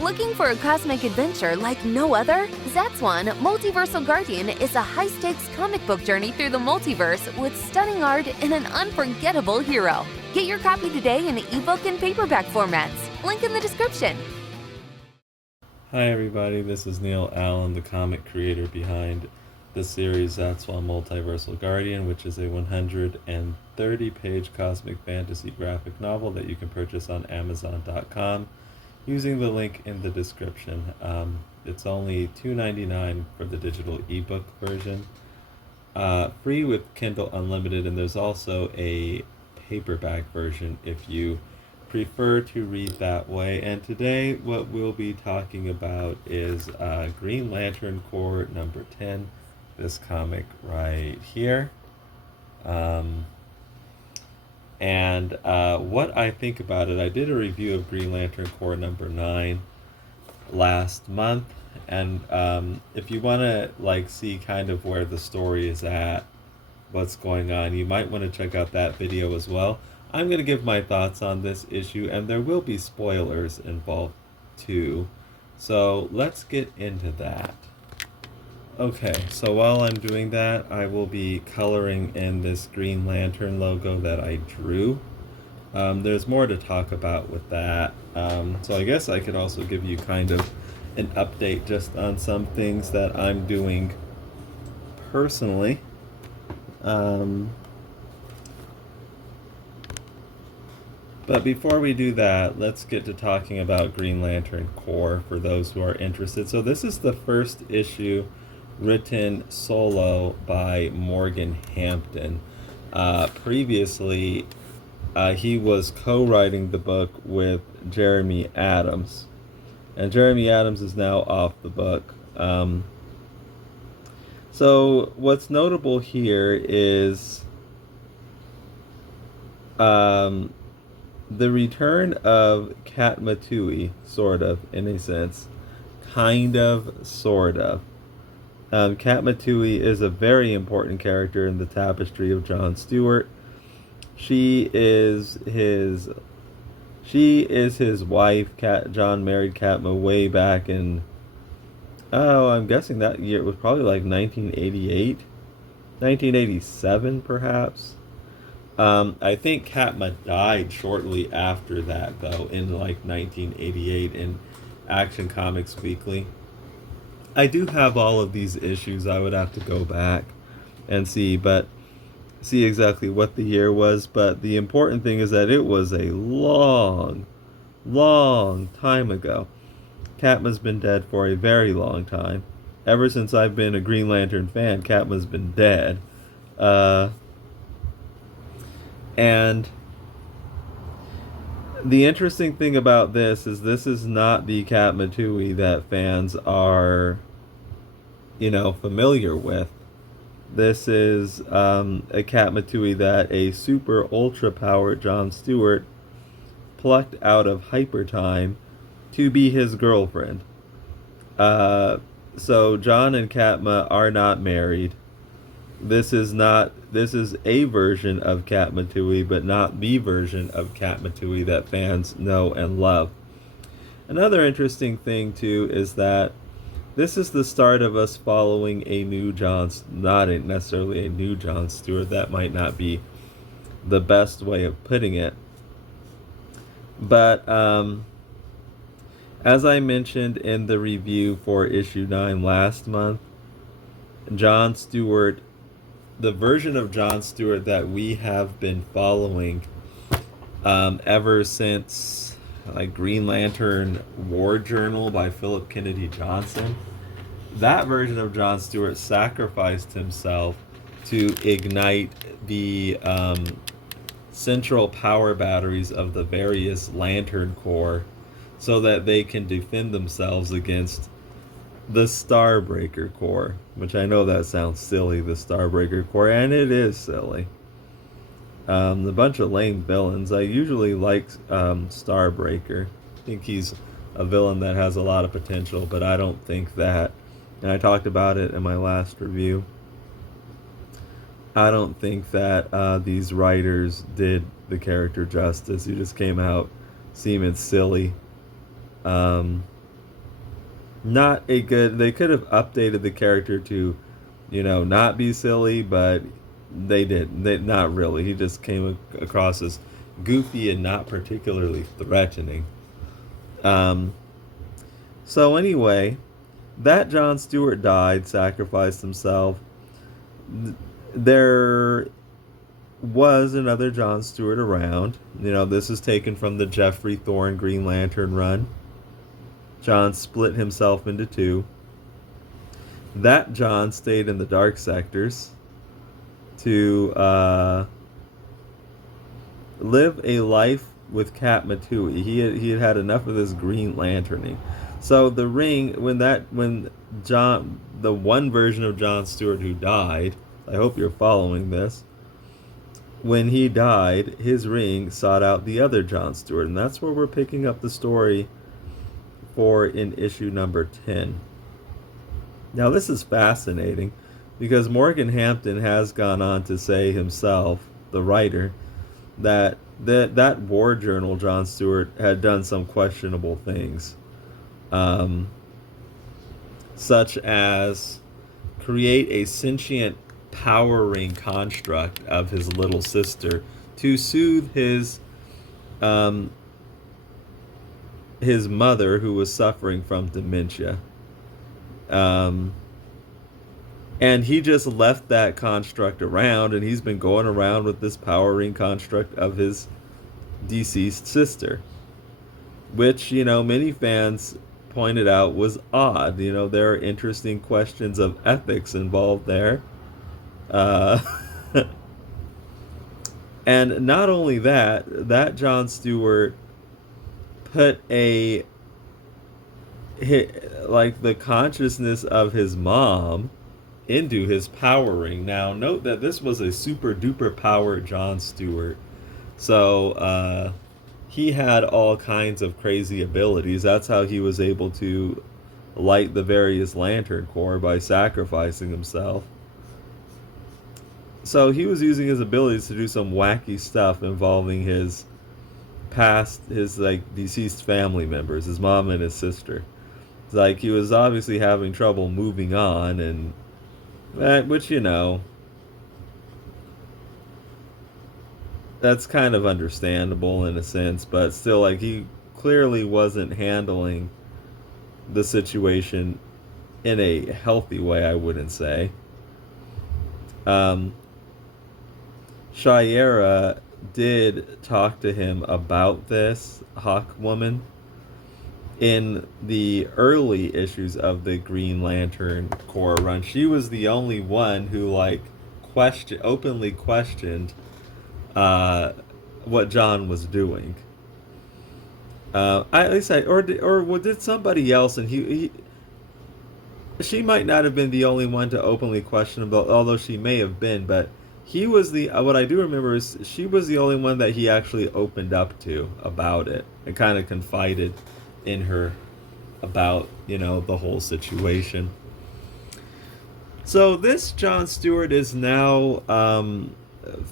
Looking for a cosmic adventure like no other? Zatswan, Multiversal Guardian is a high-stakes comic book journey through the multiverse with stunning art and an unforgettable hero. Get your copy today in ebook and paperback formats. Link in the description. Hi everybody, this is Neil Allen, the comic creator behind the series Zatswan Multiversal Guardian, which is a 130-page cosmic fantasy graphic novel that you can purchase on Amazon.com using the link in the description. It's only $2.99 for the digital ebook version, free with Kindle Unlimited, and there's also a paperback version if you prefer to read that way. And today what we'll be talking about is Green Lantern Corps number 10, this comic right here. What I think about it, I did a review of Green Lantern Corps number 9 last month, and if you want to see kind of where the story is at, what's going on, you might want to check out that video as well. I'm going to give my thoughts on this issue, and there will be spoilers involved too. So let's get into that. Okay, so while I'm doing that, I will be coloring in this Green Lantern logo that I drew. There's more to talk about with that. So I guess I could also give you kind of an update just on some things that I'm doing personally. But before we do that, let's get to talking about Green Lantern Corps for those who are interested. So this is the first issue written solo by Morgan Hampton. Previously, he was co-writing the book with Jeremy Adams. And Jeremy Adams is now off the book. So what's notable here is the return of Katma Tui, sort of, in a sense. Kind of, sort of. Katma Tui is a very important character in the tapestry of John Stewart. She is his wife. John married Katma way back in, I'm guessing that year was probably like 1988, 1987 perhaps. I think Katma died shortly after that, though, in like 1988 in Action Comics Weekly. I do have all of these issues. I would have to go back and see exactly what the year was. But the important thing is that it was a long, long time ago. Katma's been dead for a very long time. Ever since I've been a Green Lantern fan, Katma's been dead. And the interesting thing about this is not the Katma Tui that fans are, familiar with. This is a Katma Tui that a super ultra powered John Stewart plucked out of hyper time to be his girlfriend. So John and Katma are not married. This is a version of Katma Tui, but not the version of Katma Tui that fans know and love. Another interesting thing, too, is that this is the start of us following a new not necessarily a new John Stewart. That might not be the best way of putting it. But as I mentioned in the review for issue 9 last month, John Stewart, the version of John Stewart that we have been following ever since Green Lantern War Journal by Philip Kennedy Johnson, that version of John Stewart sacrificed himself to ignite the central power batteries of the various Lantern Corps so that they can defend themselves against the Starbreaker Corps, which I know that sounds silly, the Starbreaker Corps, and it is silly. A bunch of lame villains. I usually like Starbreaker. I think he's a villain that has a lot of potential, but I don't think that, and I talked about it in my last review, I don't think that these writers did the character justice. He just came out seeming silly. not a good. They could have updated the character to, not be silly, but they didn't. They not really. He just came across as goofy and not particularly threatening. Um, so anyway, that John Stewart died, sacrificed himself. There was another John Stewart around. This is taken from the Jeffrey Thorne Green Lantern run. John split himself into two. That John stayed in the dark sectors to live a life with Kat Matui. He had enough of this Green Lanterning. So the ring, when John, the one version of John Stewart who died, I hope you're following this. When he died, his ring sought out the other John Stewart, and that's where we're picking up the story for in issue number 10. Now this is fascinating because Morgan Hampton has gone on to say himself, the writer, that war journal John Stewart had done some questionable things, such as create a sentient power ring construct of his little sister to soothe his mother, who was suffering from dementia. And he just left that construct around, and he's been going around with this power ring construct of his deceased sister, which, many fans pointed out was odd. There are interesting questions of ethics involved there. And not only that John Stewart put the consciousness of his mom into his power ring. Now, note that this was a super duper powered John Stewart. So, he had all kinds of crazy abilities. That's how he was able to light the various Lantern Corps, by sacrificing himself. So he was using his abilities to do some wacky stuff involving his deceased family members, his mom and his sister. It's he was obviously having trouble moving on, and which, that's kind of understandable in a sense, but still, he clearly wasn't handling the situation in a healthy way, I wouldn't say. Shiera did talk to him about this Hawk Woman in the early issues of the Green Lantern Corps run. She was the only one who openly questioned what John was doing. Did somebody else? And she might not have been the only one to openly question him, although she may have been. But he was what I do remember is she was the only one that he actually opened up to about it and kind of confided in her about the whole situation. So this John Stewart is now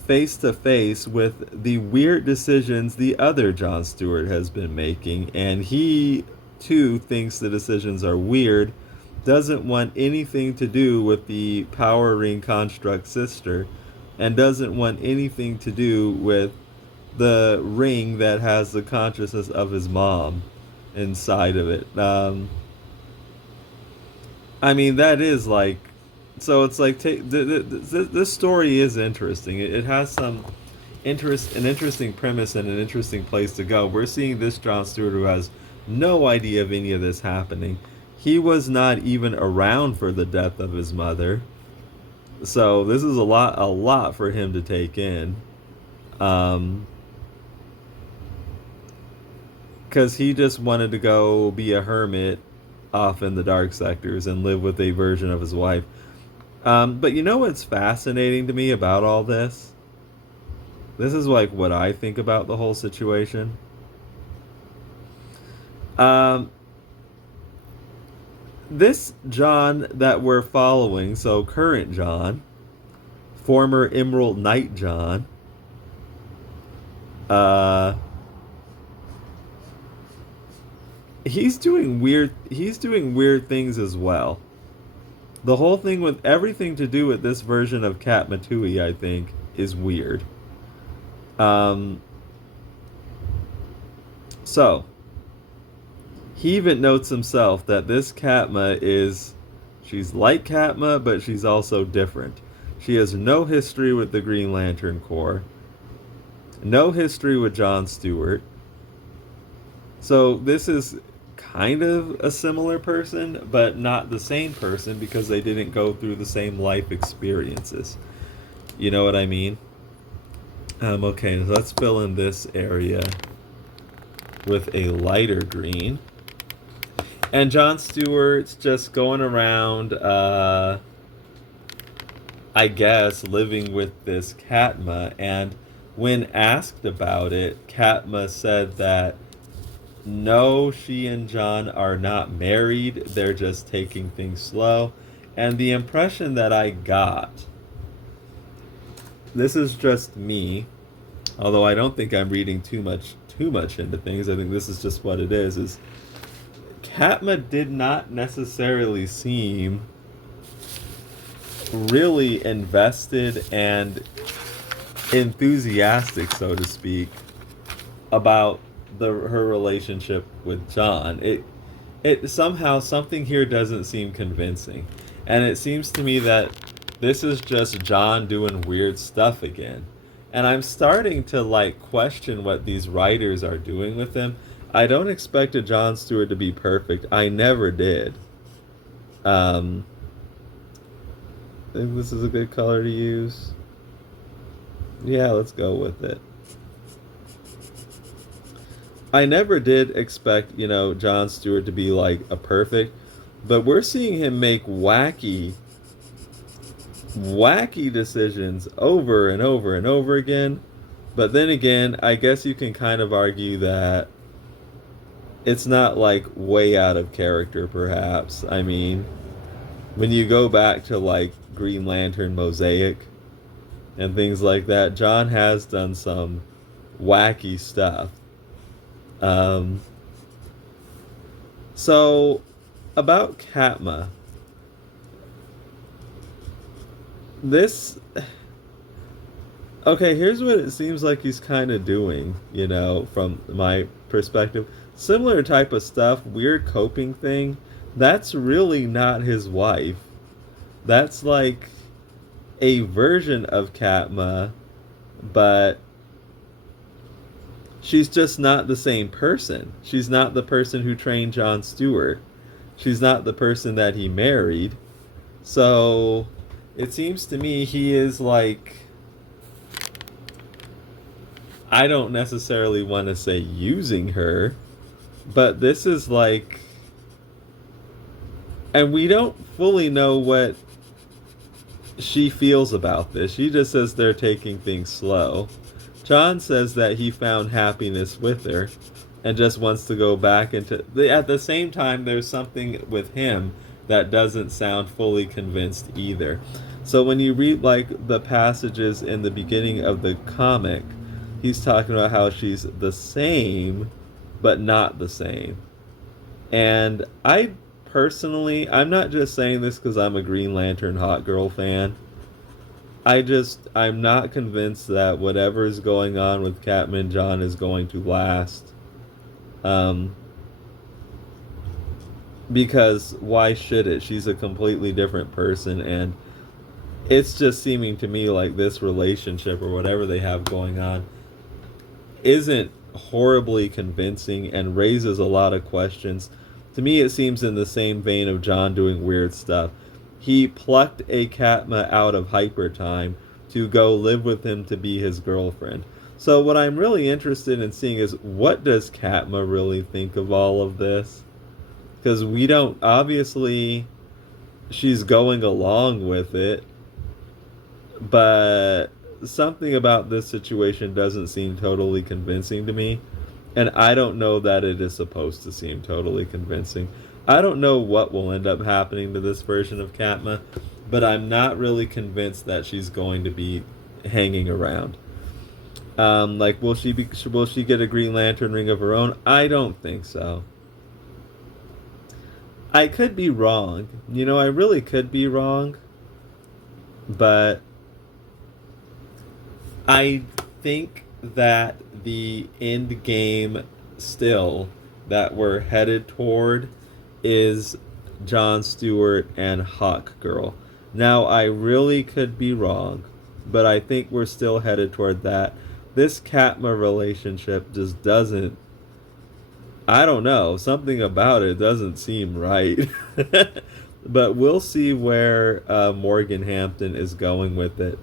face to face with the weird decisions the other John Stewart has been making, and he too thinks the decisions are weird, doesn't want anything to do with the power ring construct sister, and doesn't want anything to do with the ring that has the consciousness of his mom inside of it. That is so it's this story is interesting. It has an interesting premise and an interesting place to go. We're seeing this John Stewart who has no idea of any of this happening. He was not even around for the death of his mother. So this is a lot for him to take in. Because he just wanted to go be a hermit off in the dark sectors and live with a version of his wife. But what's fascinating to me about all this? This is what I think about the whole situation. This John that we're following, so current John, former Emerald Knight John, he's doing weird things as well. The whole thing with everything to do with this version of Kat Matui, I think, is weird. Um, so he even notes himself that this Katma is, she's like Katma, but she's also different. She has no history with the Green Lantern Corps, no history with John Stewart. So this is kind of a similar person, but not the same person because they didn't go through the same life experiences. You know what I mean? Okay, so let's fill in this area with a lighter green. And John Stewart's just going around, I guess, living with this Katma. And when asked about it, Katma said that no, she and John are not married. They're just taking things slow. And the impression that I got, this is just me, although I don't think I'm reading too much into things. I think this is just what it is Katma did not necessarily seem really invested and enthusiastic, so to speak, about her relationship with John. It somehow, something here doesn't seem convincing, and it seems to me that this is just John doing weird stuff again. And I'm starting to like question what these writers are doing with him. I don't expect a John Stewart to be perfect. I never did. I think this is a good color to use. Yeah, let's go with it. I never did expect, John Stewart to be like a perfect, but we're seeing him make wacky decisions over and over and over again. But then again, I guess you can kind of argue that it's not like way out of character, perhaps. I mean, when you go back to like Green Lantern Mosaic and things like that, John has done some wacky stuff. So about Katma, this, okay, here's what it seems like he's kind of doing, from my perspective. Similar type of stuff, weird coping thing. That's really not his wife. That's like a version of Katma, but she's just not the same person. She's not the person who trained John Stewart. She's not the person that he married. So it seems to me he is like, I don't necessarily want to say using her, but this is like, and we don't fully know what she feels about this. She just says they're taking things slow. John says that he found happiness with her and just wants to go back into... At the same time, there's something with him that doesn't sound fully convinced either. So when you read like the passages in the beginning of the comic, he's talking about how she's the same, but not the same. And I personally, I'm not just saying this because I'm a Green Lantern Hawkgirl fan. I'm not convinced that whatever is going on with Katma and John is going to last. Because why should it? She's a completely different person, and it's just seeming to me like this relationship or whatever they have going on isn't horribly convincing and raises a lot of questions. To me, it seems in the same vein of John doing weird stuff. He plucked a Katma out of hyper time to go live with him to be his girlfriend. So what I'm really interested in seeing is, what does Katma really think of all of this? Because we don't, obviously, she's going along with it, but something about this situation doesn't seem totally convincing to me, and I don't know that it is supposed to seem totally convincing. I don't know what will end up happening to this version of Katma, but I'm not really convinced that she's going to be hanging around. Will she get a Green Lantern ring of her own? I don't think so. I could be wrong. I really could be wrong. But I think that the end game still that we're headed toward is John Stewart and Hawkgirl. Now, I really could be wrong, but I think we're still headed toward that. This Katma relationship just doesn't, I don't know, something about it doesn't seem right. But we'll see where Morgan Hampton is going with it.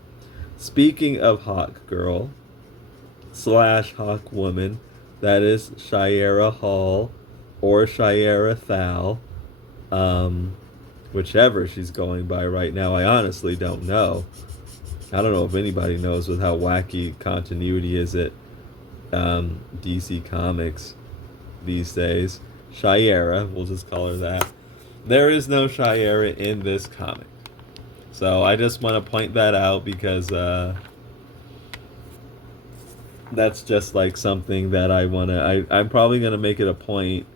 Speaking of Hawkgirl slash Hawkwoman, that is Shiera Hall or Shiera Thal, whichever she's going by right now. I honestly don't know. I don't know if anybody knows with how wacky continuity is at DC Comics these days. Shiera, we'll just call her that. There is no Shiera in this comic. So I just want to point that out because that's just like something that I want to... I'm probably going to make it a point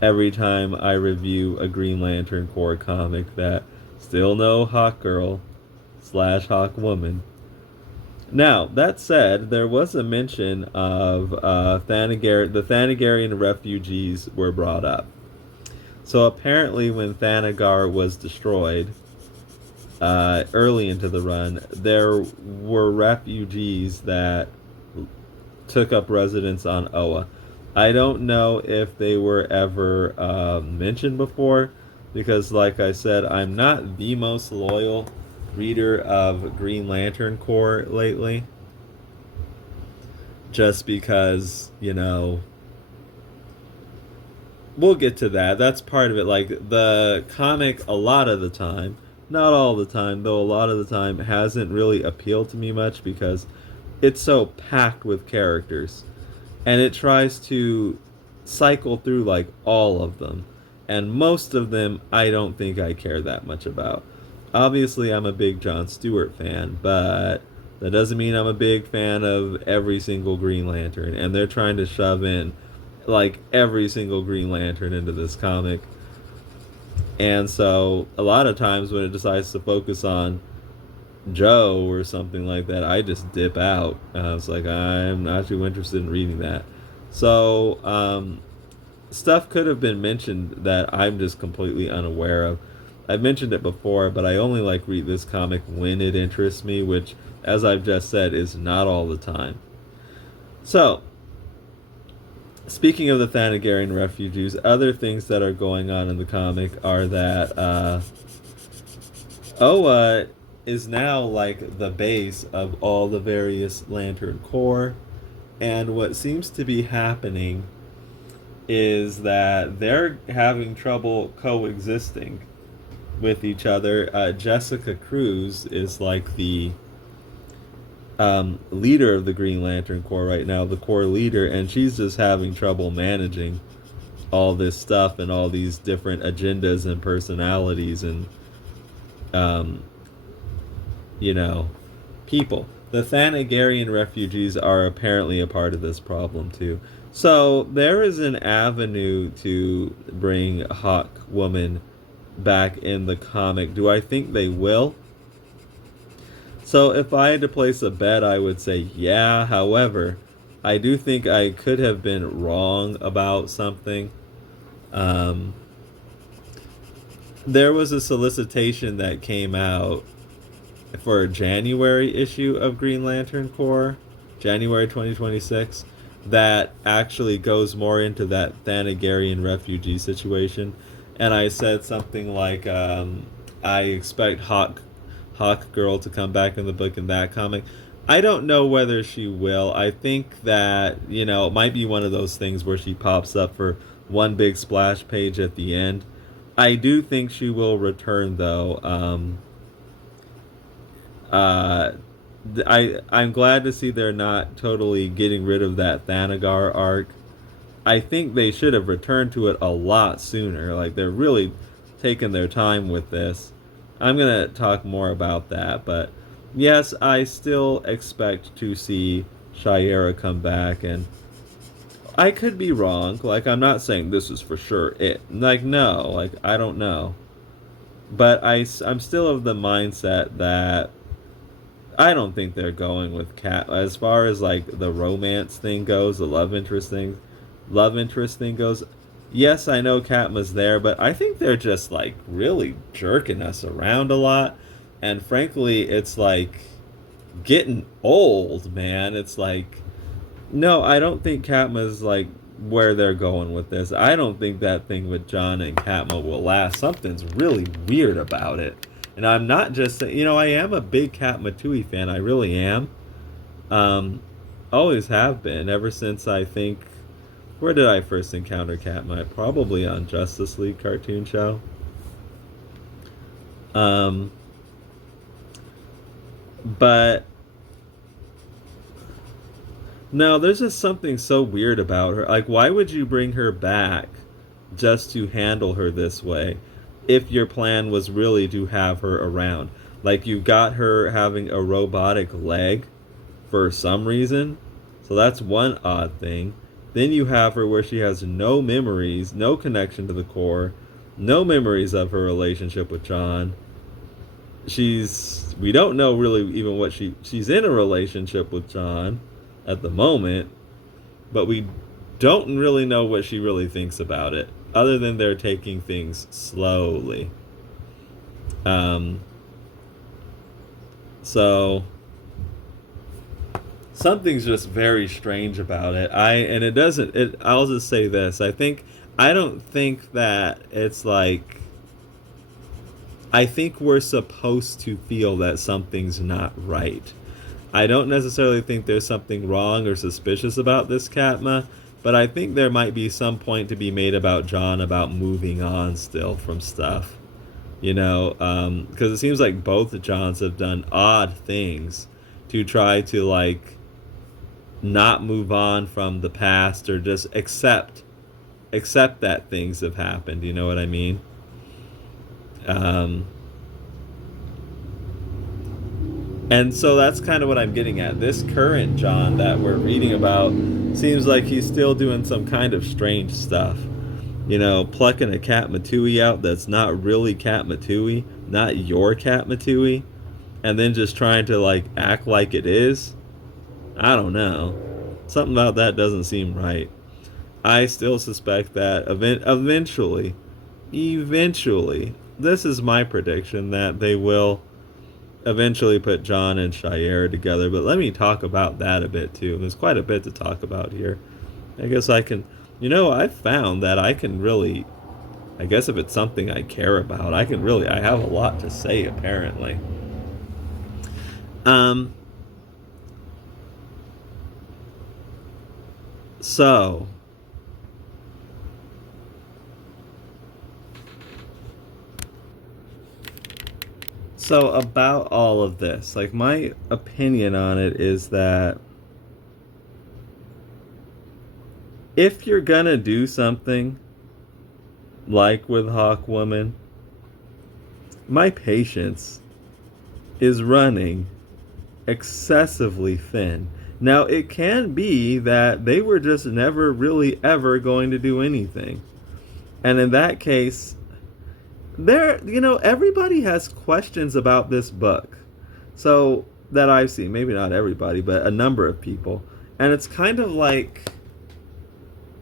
every time I review a Green Lantern Corps comic that still no Hawkgirl slash Hawkwoman. Now, that said, there was a mention of Thanagar. The Thanagarian refugees were brought up. So apparently when Thanagar was destroyed, early into the run, there were refugees that took up residence on Oa. I don't know if they were ever mentioned before, because like I said, I'm not the most loyal reader of Green Lantern Corps lately. Just because, we'll get to that. That's part of it. Like, the comic, a lot of the time, not all the time, though a lot of the time, hasn't really appealed to me much because it's so packed with characters. And it tries to cycle through, like, all of them. And most of them, I don't think I care that much about. Obviously, I'm a big John Stewart fan, but that doesn't mean I'm a big fan of every single Green Lantern. And they're trying to shove in, like, every single Green Lantern into this comic. And so, a lot of times when it decides to focus on Joe or something like that, I just dip out. It's like, I'm not too interested in reading that. So, stuff could have been mentioned that I'm just completely unaware of. I've mentioned it before, but I only read this comic when it interests me, which, as I've just said, is not all the time. So, speaking of the Thanagarian refugees, other things that are going on in the comic are that Oa is now the base of all the various Lantern Corps, and what seems to be happening is that they're having trouble coexisting with each other. Jessica Cruz is the leader of the Green Lantern Corps right now, the Corps leader, and she's just having trouble managing all this stuff and all these different agendas and personalities and people. The Thanagarian refugees are apparently a part of this problem too. So there is an avenue to bring Hawkwoman back in the comic. Do I think they will? So if I had to place a bet, I would say yeah. However, I do think I could have been wrong about something. There was a solicitation that came out for a January issue of Green Lantern Corps, January 2026, that actually goes more into that Thanagarian refugee situation. And I said something like, I expect Hawkgirl to come back in the book in that comic. I don't know whether she will. I think that, it might be one of those things where she pops up for one big splash page at the end. I do think she will return, though. I'm glad to see they're not totally getting rid of that Thanagar arc. I think they should have returned to it a lot sooner. They're really taking their time with this. I'm going to talk more about that, but yes, I still expect to see Shiera come back, and I could be wrong. Like, I'm not saying this is for sure it. Like, no. Like, I don't know. But I'm still of the mindset that I don't think they're going with Cat as far as like the romance thing goes, the love interest thing goes. Yes, I know Katma's there, but I think they're just like really jerking us around a lot, and frankly, it's like getting old, man. It's like no, I don't think Katma's like where they're going with this. I don't think that thing with John and Katma will last. Something's really weird about it. And I'm not just, I am a big Katma Tui fan. I really am. Um, Always have been ever since I think. Where did I first encounter Katma? Probably on Justice League cartoon show. Um, but no, there's just something so weird about her. Like, why would you bring her back just to handle her this way if your plan was really to have her around? Like, you got her having a robotic leg for some reason. So that's one odd thing. Then you have her where she has no memories, no connection to the core, no memories of her relationship with John. We don't know really even what she's in a relationship with John at the moment, but we don't really know what she really thinks about it, other than they're taking things slowly. So something's just very strange about it. I'll just say this. I don't think that it's like I think we're supposed to feel that something's not right. I don't necessarily think there's something wrong or suspicious about this Katma, but I think there might be some point to be made about John about moving on still from stuff. Because it seems like both Johns have done odd things to try to, like, not move on from the past or just accept that things have happened. You know what I mean? And so that's kind of what I'm getting at. This current John that we're reading about seems like he's still doing some kind of strange stuff. Plucking a Cat Matui out that's not really Cat Matui, not your Cat Matui, and then just trying to, like, act like it is. I don't know. Something about that doesn't seem right. I still suspect that eventually, this is my prediction, that they will eventually put John and Shire together. But let me talk about that a bit too. There's quite a bit to talk about here. I guess I can, I've found that I can really, I guess if it's something I care about, I have a lot to say apparently. So about all of this, like, my opinion on it is that if you're gonna do something like with Hawkwoman, my patience is running excessively thin. Now, it can be that they were just never really ever going to do anything. And in that case, everybody has questions about this book. So, that I've seen, maybe not everybody, but a number of people. And it's kind of like,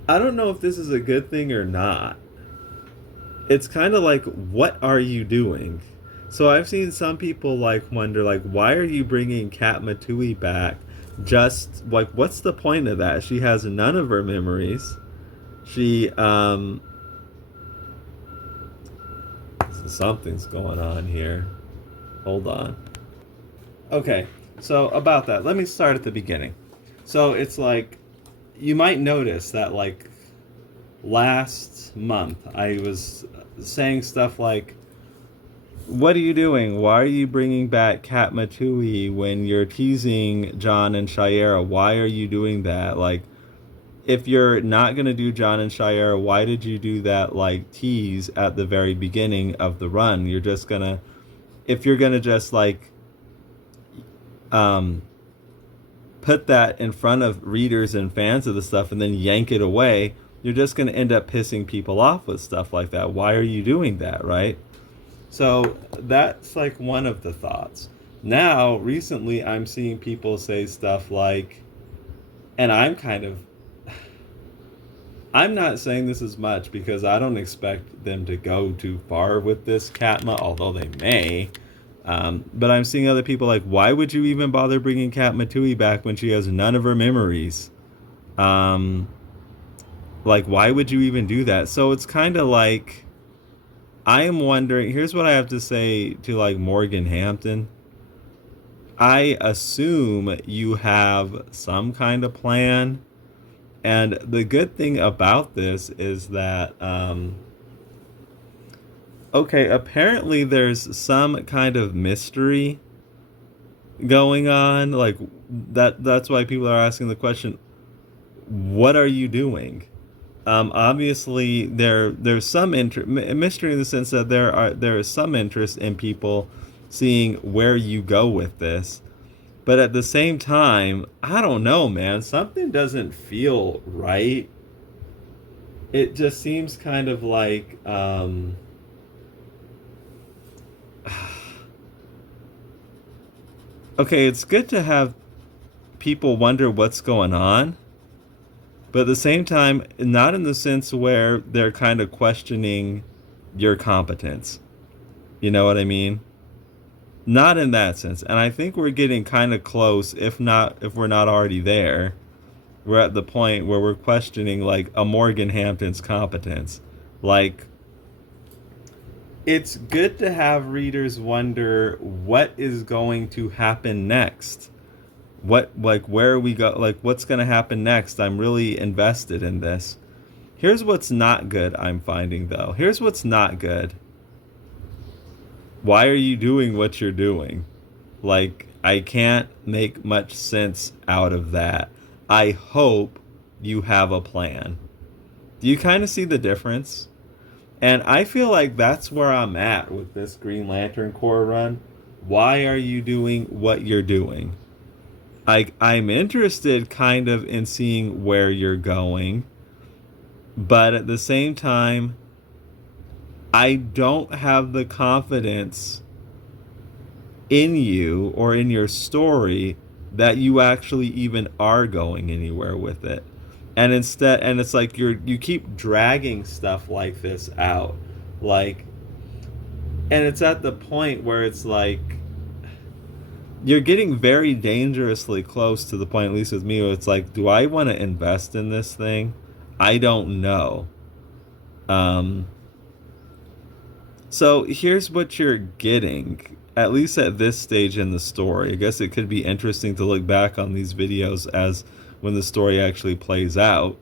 I don't know if this is a good thing or not. It's kind of like, what are you doing? So I've seen some people, like, wonder, like, why are you bringing Kat Matui back? Just, like, what's the point of that? She has none of her memories. Something's going on here. Hold on. Okay, so about that, let me start at the beginning. So it's like, you might notice that, like, last month I was saying stuff like, what are you doing? Why are you bringing back Kat Matui when you're teasing John and Shire? Why are you doing that? Like, if you're not going to do John and Shire, why did you do that, like, tease at the very beginning of the run? You're just going to, if you're going to just, like, put that in front of readers and fans of the stuff and then yank it away, you're just going to end up pissing people off with stuff like that. Why are you doing that, right? So that's like one of the thoughts. Now, recently, I'm seeing people say stuff like, and I'm not saying this as much because I don't expect them to go too far with this Katma, although they may. But I'm seeing other people like, why would you even bother bringing Katma Tui back when she has none of her memories? Like, why would you even do that? So it's kind of like, I am wondering, here's what I have to say to like Morgan Hampton. I assume you have some kind of plan. And the good thing about this is that, okay, apparently there's some kind of mystery going on. Like, that's why people are asking the question, what are you doing? Obviously, there's some mystery in the sense that there is some interest in people seeing where you go with this. But at the same time, I don't know, man. Something doesn't feel right. It just seems kind of like, okay, it's good to have people wonder what's going on. But at the same time, not in the sense where they're kind of questioning your competence. You know what I mean? Not in that sense. And I think we're getting kind of close, if we're not already there. We're at the point where we're questioning like a Morgan Hampton's competence. Like, it's good to have readers wonder what is going to happen next. Where we go, like what's going to happen next. I'm really invested in this. Here's what's not good, I'm finding though. Here's what's not good. Why are you doing what you're doing? Like, I can't make much sense out of that. I hope you have a plan. Do you kind of see the difference? And I feel like that's where I'm at with this Green Lantern Corps run. Why are you doing what you're doing? I'm interested kind of in seeing where you're going, but at the same time, I don't have the confidence in you or in your story that you actually even are going anywhere with it. And instead, and it's like you keep dragging stuff like this out. Like, and it's at the point where it's like, you're getting very dangerously close to the point, at least with me, where it's like, do I want to invest in this thing? I don't know. So here's what you're getting, at least at this stage in the story. I guess it could be interesting to look back on these videos as when the story actually plays out.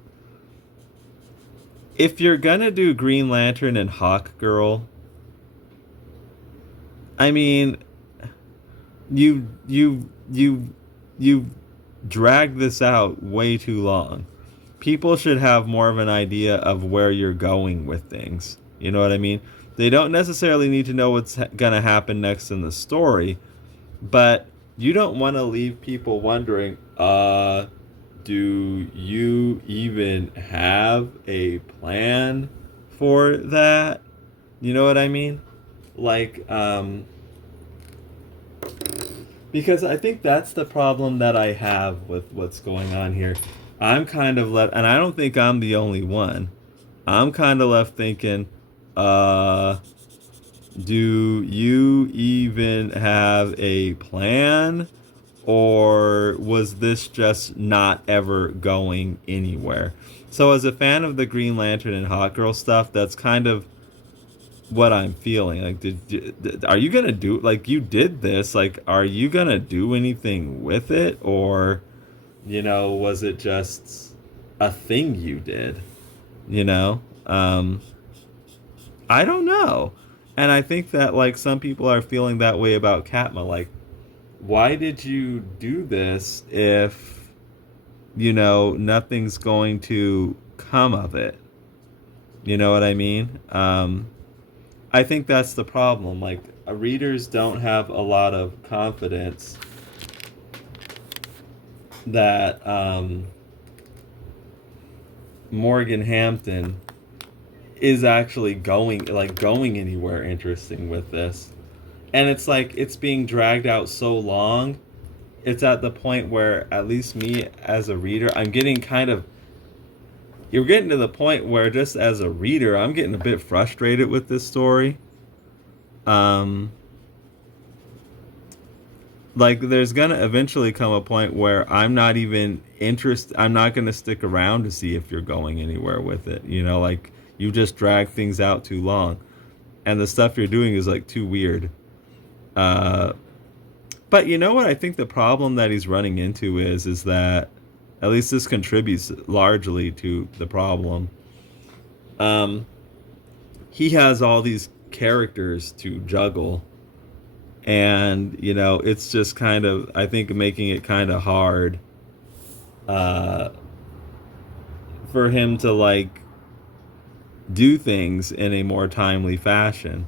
If you're gonna do Green Lantern and Hawkgirl, I mean, you dragged this out way too long. People should have more of an idea of where you're going with things. You know what I mean? They don't necessarily need to know what's going to happen next in the story, but you don't want to leave people wondering, do you even have a plan for that? You know what I mean? Like, because I think that's the problem that I have with what's going on here. I'm kind of left, and I don't think I'm the only one. I'm kind of left thinking, do you even have a plan? Or was this just not ever going anywhere? So as a fan of the Green Lantern and Hawkgirl stuff, that's kind of what I'm feeling. Like, are you gonna do, like, you did this, like, are you gonna do anything with it? Or, was it just a thing you did? I don't know. And I think that, like, some people are feeling that way about Katma. Like, why did you do this if, nothing's going to come of it? You know what I mean? I think that's the problem. Like, readers don't have a lot of confidence that Morgan Hampton is actually going anywhere interesting with this. And it's like it's being dragged out so long. It's at the point where at least me as a reader, I'm getting kind of you're getting to the point where just as a reader, I'm getting a bit frustrated with this story. Um like there's gonna eventually come a point where I'm not even interested. I'm not gonna stick around to see if you're going anywhere with it. Like you just drag things out too long, and the stuff you're doing is like too weird. Uh, but you know what? I think the problem that he's running into is that at least this contributes largely to the problem. Um, he has all these characters to juggle, and it's just kind of I think making it kind of hard uh, for him to like do things in a more timely fashion,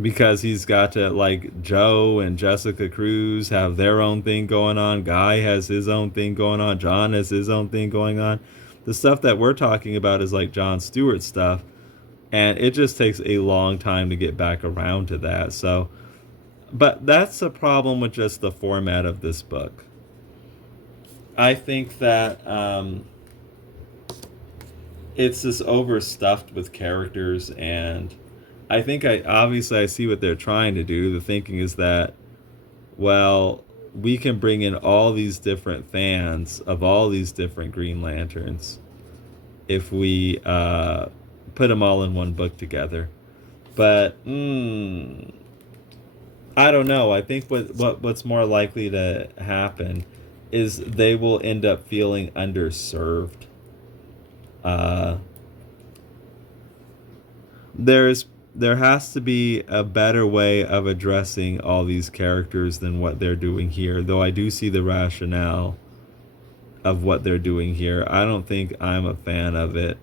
because he's got to like Joe and Jessica Cruz have their own thing going on, Guy has his own thing going on, John has his own thing going on. The stuff that we're talking about is like John Stewart stuff, and it just takes a long time to get back around to that. So but that's a problem with just the format of this book. I think that it's just overstuffed with characters, and I think I see what they're trying to do. The thinking is that, well, we can bring in all these different fans of all these different Green Lanterns if we put them all in one book together. But I don't know. I think what's more likely to happen is they will end up feeling underserved. Uh, there has to be a better way of addressing all these characters than what they're doing here. Though I do see the rationale of what they're doing here, I don't think I'm a fan of it.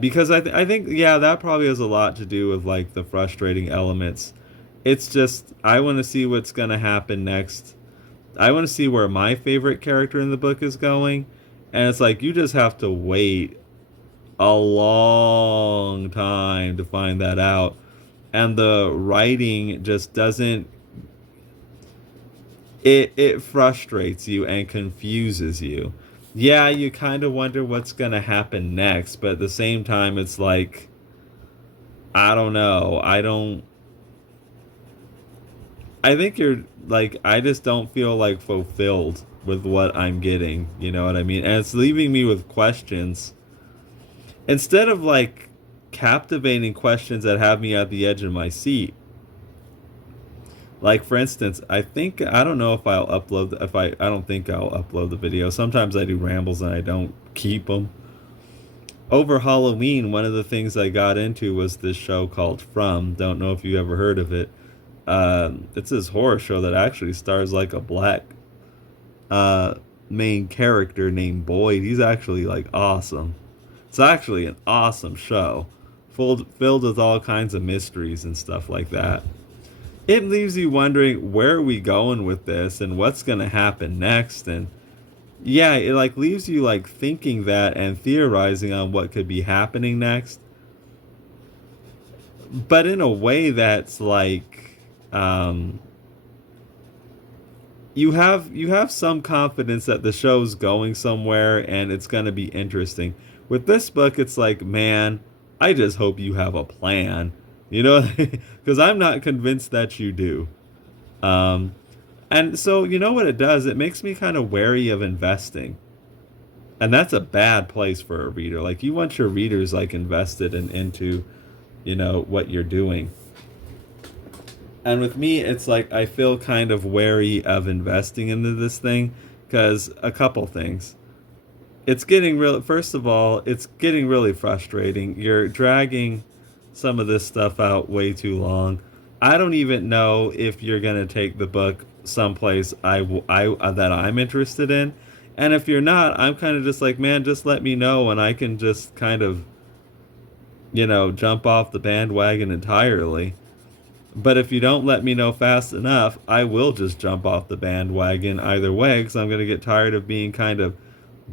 Because I think yeah, that probably has a lot to do with like the frustrating elements. It's just I want to see what's gonna happen next. I want to see where my favorite character in the book is going, and it's like you just have to wait a long time to find that out, and the writing just doesn't. It frustrates you and confuses you. Yeah, you kind of wonder what's gonna happen next, but at the same time, it's like I don't know. I think you're like I just don't feel like fulfilled with what I'm getting. You know what I mean? And it's leaving me with questions instead of like captivating questions that have me at the edge of my seat. Like for instance, I don't know if I'll upload if I don't think I'll upload the video. Sometimes I do rambles and I don't keep them. Over Halloween, one of the things I got into was this show called From. Don't know if you ever heard of it. It's this horror show that actually stars like a black uh, main character named Boyd. He's actually like awesome. It's actually an awesome show, filled with all kinds of mysteries and stuff like that. It leaves you wondering where are we going with this and what's gonna happen next, and yeah, it like leaves you like thinking that and theorizing on what could be happening next, but in a way that's like you have some confidence that the show's going somewhere and it's going to be interesting. With this book, it's like, man, I just hope you have a plan, because I'm not convinced that you do. Um, and so, you know what it does? It makes me kind of wary of investing. And that's a bad place for a reader. Like, you want your readers, like, invested and into, what you're doing. And with me, it's like I feel kind of wary of investing into this thing because a couple things. It's getting real. First of all, it's getting really frustrating. You're dragging some of this stuff out way too long. I don't even know if you're gonna take the book someplace that I'm interested in, and if you're not, I'm kind of just like, man, just let me know, and I can just kind of, jump off the bandwagon entirely. But if you don't let me know fast enough, I will just jump off the bandwagon either way, because I'm going to get tired of being kind of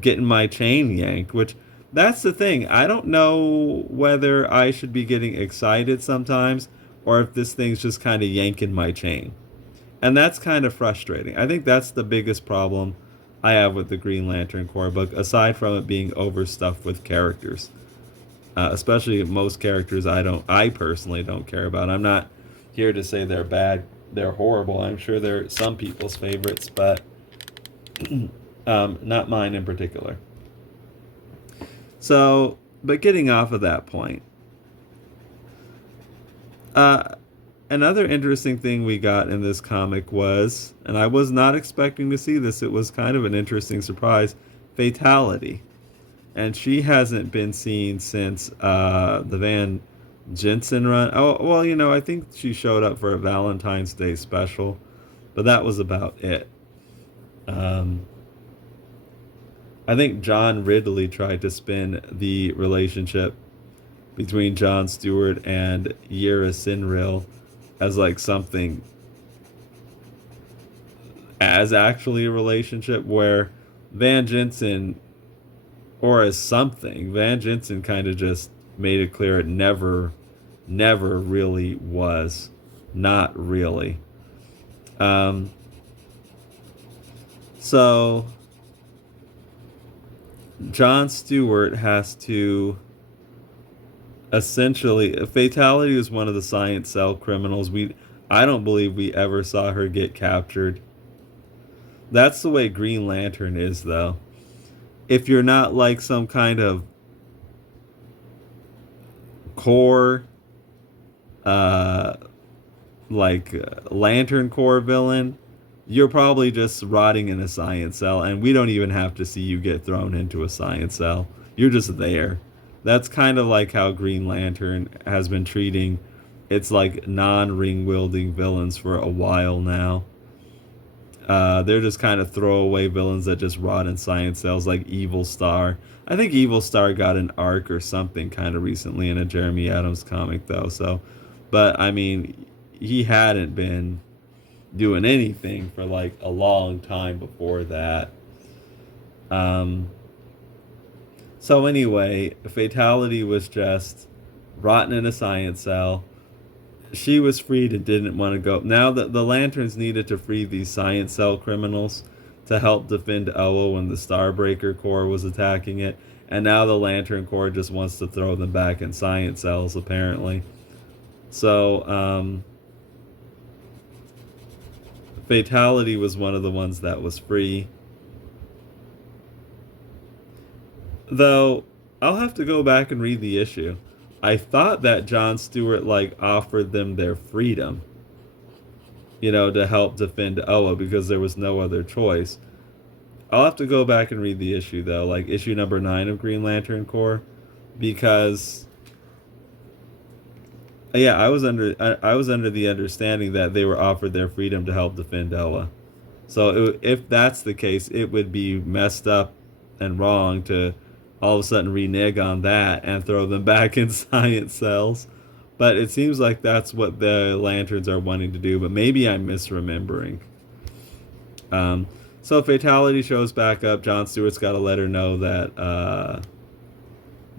getting my chain yanked, which that's the thing. I don't know whether I should be getting excited sometimes or if this thing's just kind of yanking my chain. And that's kind of frustrating. I think that's the biggest problem I have with the Green Lantern Corps book, aside from it being overstuffed with characters. Especially most characters I personally don't care about. I'm not here to say they're bad, they're horrible. I'm sure they're some people's favorites, but not mine in particular. So, but getting off of that point, another interesting thing we got in this comic was, and I was not expecting to see this, it was kind of an interesting surprise, Fatality. And she hasn't been seen since the Van Jensen run. Oh, well, I think she showed up for a Valentine's Day special, but that was about it. I think John Ridley tried to spin the relationship between John Stewart and Yera Sinril as like something as actually a relationship, where Van Jensen, or as something, Van Jensen kind of just made it clear it never really was. Not really. So John Stewart has to essentially, Fatality is one of the Science Cell criminals. I don't believe we ever saw her get captured. That's the way Green Lantern is, though. If you're not like some kind of core, Lantern Corps villain, you're probably just rotting in a science cell, and we don't even have to see you get thrown into a science cell. You're just there. That's kind of like how Green Lantern has been treating its like non-ring wielding villains for a while now. They're just kind of throwaway villains that just rot in science cells, like Evil Star. I think Evil Star got an arc or something kind of recently in a Jeremy Adams comic, though. So, but I mean, he hadn't been doing anything for like a long time before that. So anyway, Fatality was just rotten in a science cell. She was freed and didn't want to go. Now that the Lanterns needed to free these science cell criminals to help defend Oa when the Starbreaker Corps was attacking it, and now the Lantern Corps just wants to throw them back in science cells, apparently. So, Fatality was one of the ones that was free. Though, I'll have to go back and read the issue. I thought that John Stewart offered them their freedom, to help defend Oa because there was no other choice. I'll have to go back and read the issue though, like issue number 9 of Green Lantern Corps, because I was under the understanding that they were offered their freedom to help defend Oa. So if that's the case, it would be messed up and wrong to all of a sudden renege on that and throw them back in science cells. But it seems like that's what the Lanterns are wanting to do, but maybe I'm misremembering. So Fatality shows back up. John Stewart's got to let her know that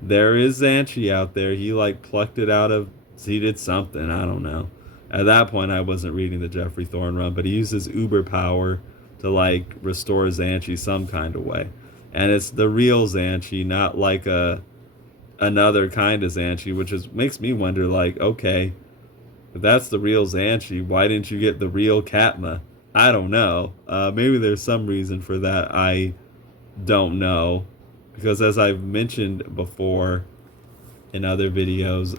there is Xanchi out there. He plucked it out of... He did something, I don't know. At that point, I wasn't reading the Jeffrey Thorne run, but he uses uber power to restore Xanchi some kind of way. And it's the real Xanchi, not another kind of Xanchi, which makes me wonder, okay, if that's the real Xanchi, why didn't you get the real Katma? I don't know. Maybe there's some reason for that. I don't know. Because as I've mentioned before in other videos,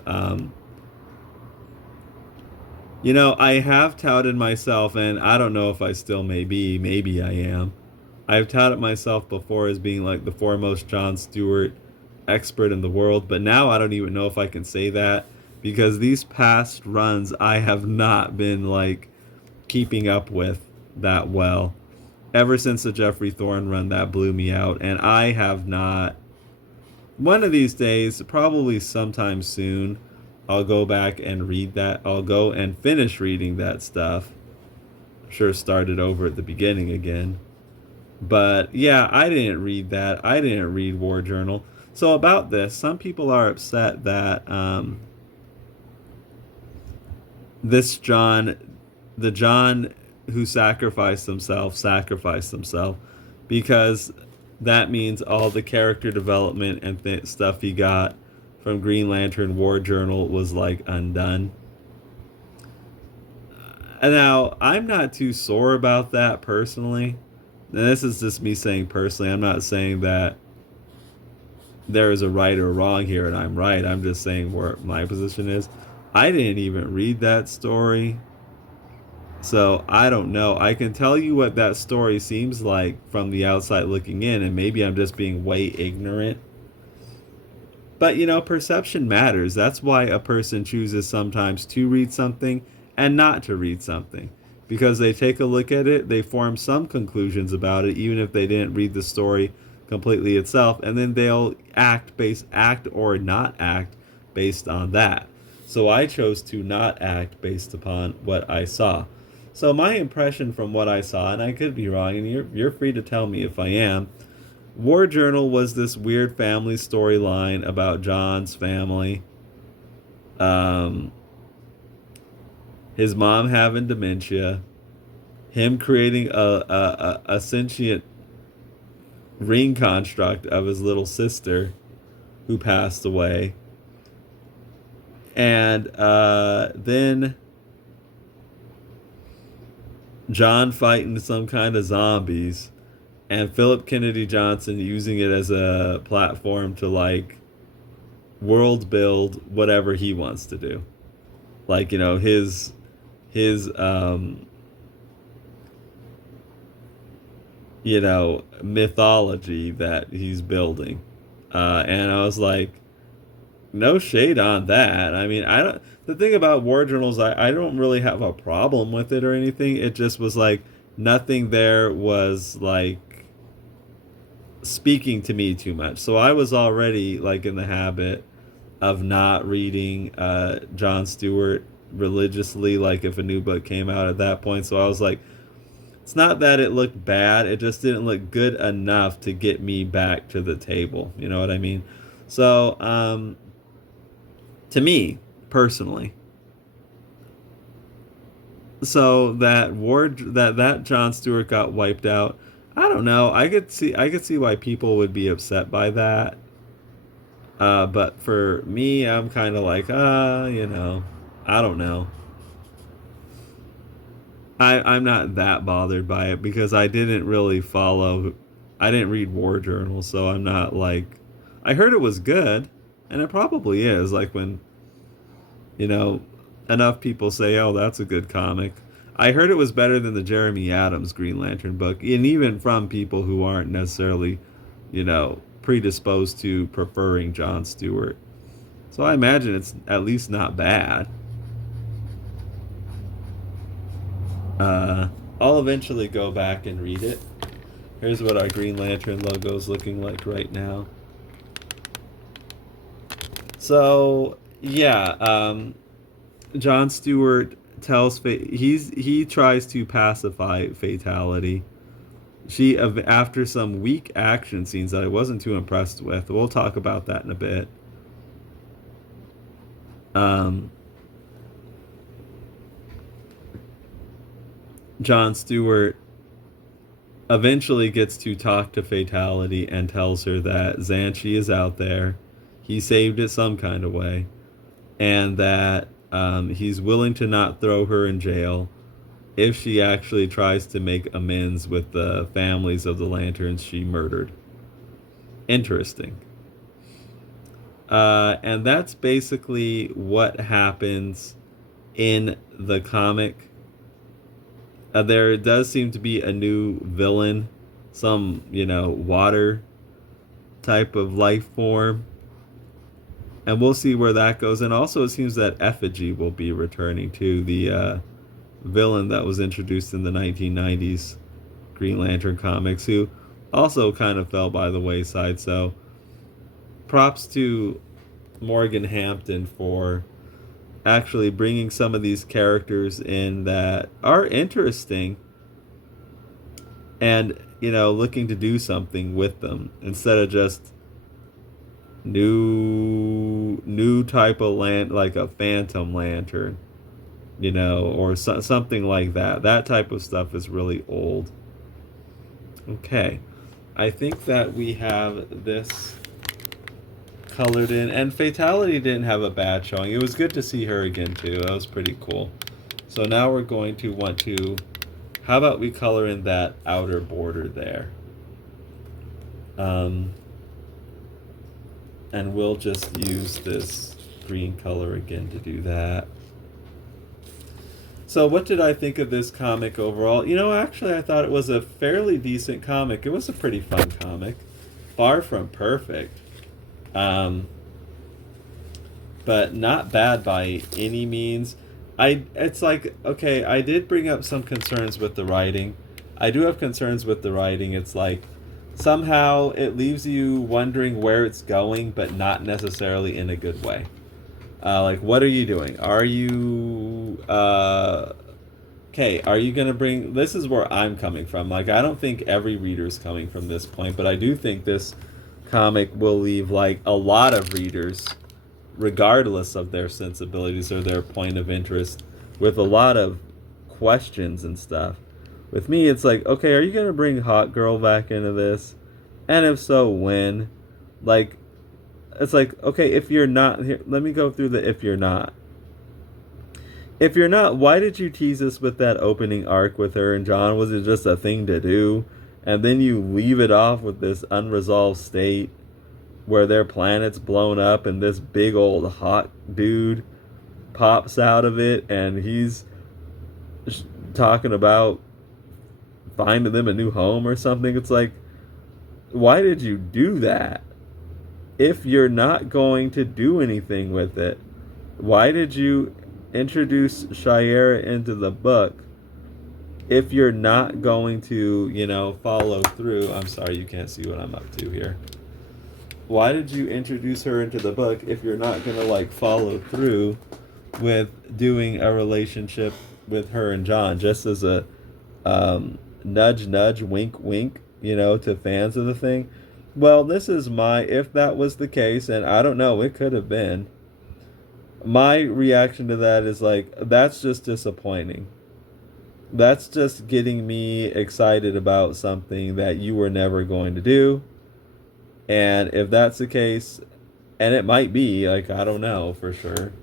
I have touted myself, and I don't know if I still maybe I am. I've touted myself before as being the foremost John Stewart expert in the world, but now I don't even know if I can say that, because these past runs I have not been keeping up with that well. Ever since the Jeffrey Thorne run, that blew me out, and I have not. One of these days, probably sometime soon, I'll go back and read that. I'll go and finish reading that stuff. Sure, started over at the beginning again. But yeah, I didn't read that. I didn't read War Journal. So about this, some people are upset that this John, the John who sacrificed himself, because that means all the character development and stuff he got from Green Lantern War Journal was like undone. Now, I'm not too sore about that personally. And this is just me saying personally. I'm not saying that there is a right or wrong here and I'm right. I'm just saying where my position is. I didn't even read that story. So I don't know. I can tell you what that story seems like from the outside looking in, and maybe I'm just being way ignorant. But perception matters. That's why a person chooses sometimes to read something and not to read something. Because they take a look at it, they form some conclusions about it, even if they didn't read the story completely itself, and then they'll act or not act based on that. So I chose to not act based upon what I saw. So my impression from what I saw, and I could be wrong, and you're free to tell me if I am, War Journal was this weird family storyline about John's family. His mom having dementia, him creating a sentient ring construct of his little sister who passed away, and then John fighting some kind of zombies, and Philip Kennedy Johnson using it as a platform to like world build whatever he wants to do, like his mythology that he's building, and I was like, no shade on that. I mean, I don't. The thing about War Journals, I don't really have a problem with it or anything. It just was like nothing there was like speaking to me too much. So I was already like in the habit of not reading John Stewart religiously, like if a new book came out at that point. So I was like, it's not that it looked bad, it just didn't look good enough to get me back to the table. You know what I mean? So to me personally, so that John Stewart got wiped out, I don't know. I could see why people would be upset by that. But for me, I'm kind of like, I don't know. I'm not that bothered by it because I didn't really follow. I didn't read War Journal, so I'm not like. I heard it was good, and it probably is. Like when, enough people say, "Oh, that's a good comic." I heard it was better than the Jeremy Adams Green Lantern book, and even from people who aren't necessarily, predisposed to preferring John Stewart. So I imagine it's at least not bad. I'll eventually go back and read it. Here's what our Green Lantern logo is looking like right now. So yeah, John Stewart tells he tries to pacify Fatality. She after some weak action scenes that I wasn't too impressed with. We'll talk about that in a bit. John Stewart eventually gets to talk to Fatality and tells her that Xanshi is out there. He saved it some kind of way. And that he's willing to not throw her in jail if she actually tries to make amends with the families of the Lanterns she murdered. Interesting. And that's basically what happens in the comic. There does seem to be a new villain, some, water type of life form. And we'll see where that goes. And also it seems that Effigy will be returning to the villain that was introduced in the 1990s Green Lantern comics, who also kind of fell by the wayside. So props to Morgan Hampton for actually bringing some of these characters in that are interesting and, looking to do something with them instead of just new type of like a Phantom Lantern, or something like that. That type of stuff is really old. Okay, I think that we have this colored in, and Fatality didn't have a bad showing. It was good to see her again too. That was pretty cool. So now we're going to want to, how about we color in that outer border there? And we'll just use this green color again to do that. So what did I think of this comic overall? Actually I thought it was a fairly decent comic. It was a pretty fun comic. Far from perfect. But not bad by any means. It's like, okay, I did bring up some concerns with the writing. I do have concerns with the writing. It's like, somehow it leaves you wondering where it's going, but not necessarily in a good way. Like, what are you doing? Are you, okay, are you going to bring, this is where I'm coming from. Like, I don't think every reader's coming from this point, but I do think this comic will leave, like, a lot of readers, regardless of their sensibilities or their point of interest, with a lot of questions and stuff. With me, it's like, okay, are you going to bring Hawkgirl back into this? And if so, when? Like, it's like, okay, if you're not, here, let me go through the if you're not. If you're not, why did you tease us with that opening arc with her and John? Was it just a thing to do? And then you leave it off with this unresolved state where their planet's blown up and this big old hot dude pops out of it and he's talking about finding them a new home or something. It's like, why did you do that? If you're not going to do anything with it, why did you introduce Shayera into the book if you're not going to, follow through? I'm sorry, you can't see what I'm up to here. Why did you introduce her into the book if you're not going to, follow through with doing a relationship with her and John, just as a nudge, nudge, wink, wink, to fans of the thing? Well, this is if that was the case, and I don't know, it could have been. My reaction to that is that's just disappointing. That's just getting me excited about something that you were never going to do. And if that's the case, and it might be, I don't know for sure.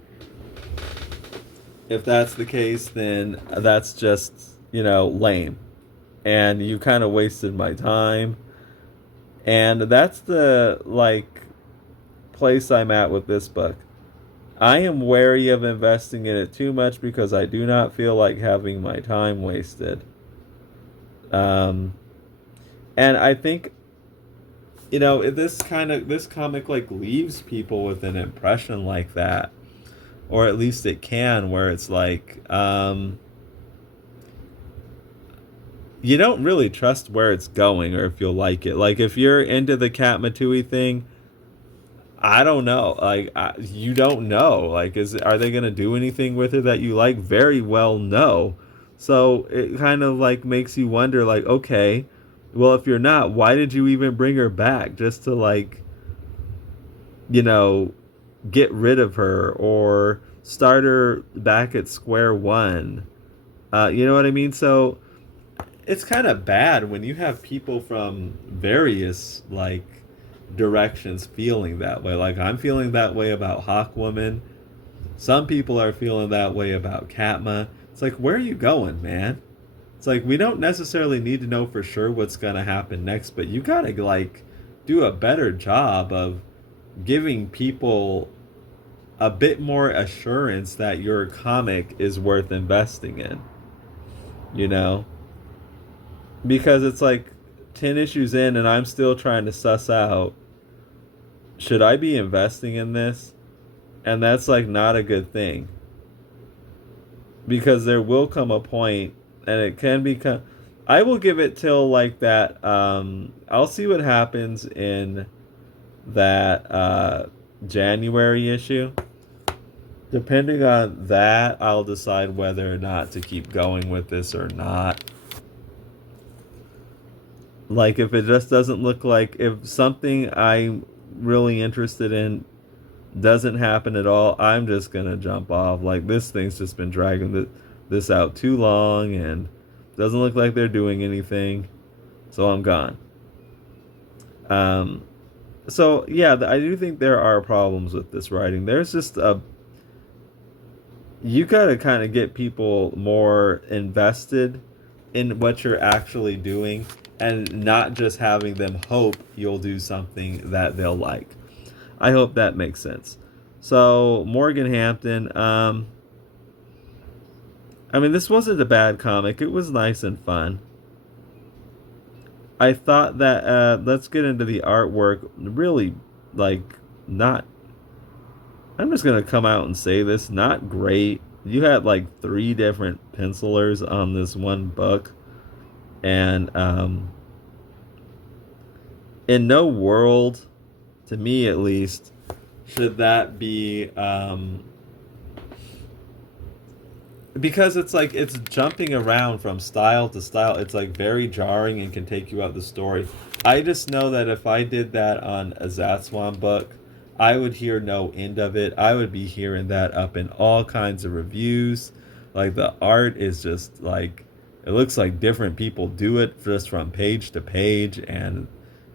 If that's the case, then that's just, lame. And you kind of wasted my time. And that's the, place I'm at with this book. I am wary of investing in it too much because I do not feel like having my time wasted. And I think, if this comic, leaves people with an impression like that, or at least it can, where it's you don't really trust where it's going or if you'll like it. If you're into the Kat Matui thing, I don't know. You don't know. Are they going to do anything with it that you like? Very well, no. So it kind of makes you wonder, okay, well, if you're not, why did you even bring her back? Just to get rid of her or start her back at square one. You know what I mean? So it's kind of bad when you have people from various directions feeling that way. I'm feeling that way about Hawkwoman. Some people are feeling that way about Katma. It's where are you going, man? It's we don't necessarily need to know for sure what's gonna happen next, but you gotta do a better job of giving people a bit more assurance that your comic is worth investing in. Because it's 10 issues in and I'm still trying to suss out, should I be investing in this? And that's not a good thing. Because there will come a point, and it can become, I will give it till that, I'll see what happens in that January issue. Depending on that, I'll decide whether or not to keep going with this or not. Like, if it just doesn't look like, if something I'm really interested in doesn't happen at all, I'm just gonna jump off. Like, this thing's just been dragging this out too long, and doesn't look like they're doing anything, so I'm gone. So yeah, I do think there are problems with this writing. There's just you gotta kind of get people more invested in what you're actually doing, and not just having them hope you'll do something that they'll like. I hope that makes sense. So Morgan Hampton, I mean, this wasn't a bad comic. It was nice and fun. I thought that let's get into the artwork. Really, like, not. I'm just gonna come out and say this. Not great. You had like 3 different pencilers on this one book, and in no world, to me at least, should that be because it's like it's jumping around from style to style. It's like very jarring and can take you out the story. I just know that if I did that on a Zatswan book, I would hear no end of it. I would be hearing that up in all kinds of reviews. Like, the art is just like, it looks like different people do it just from page to page, and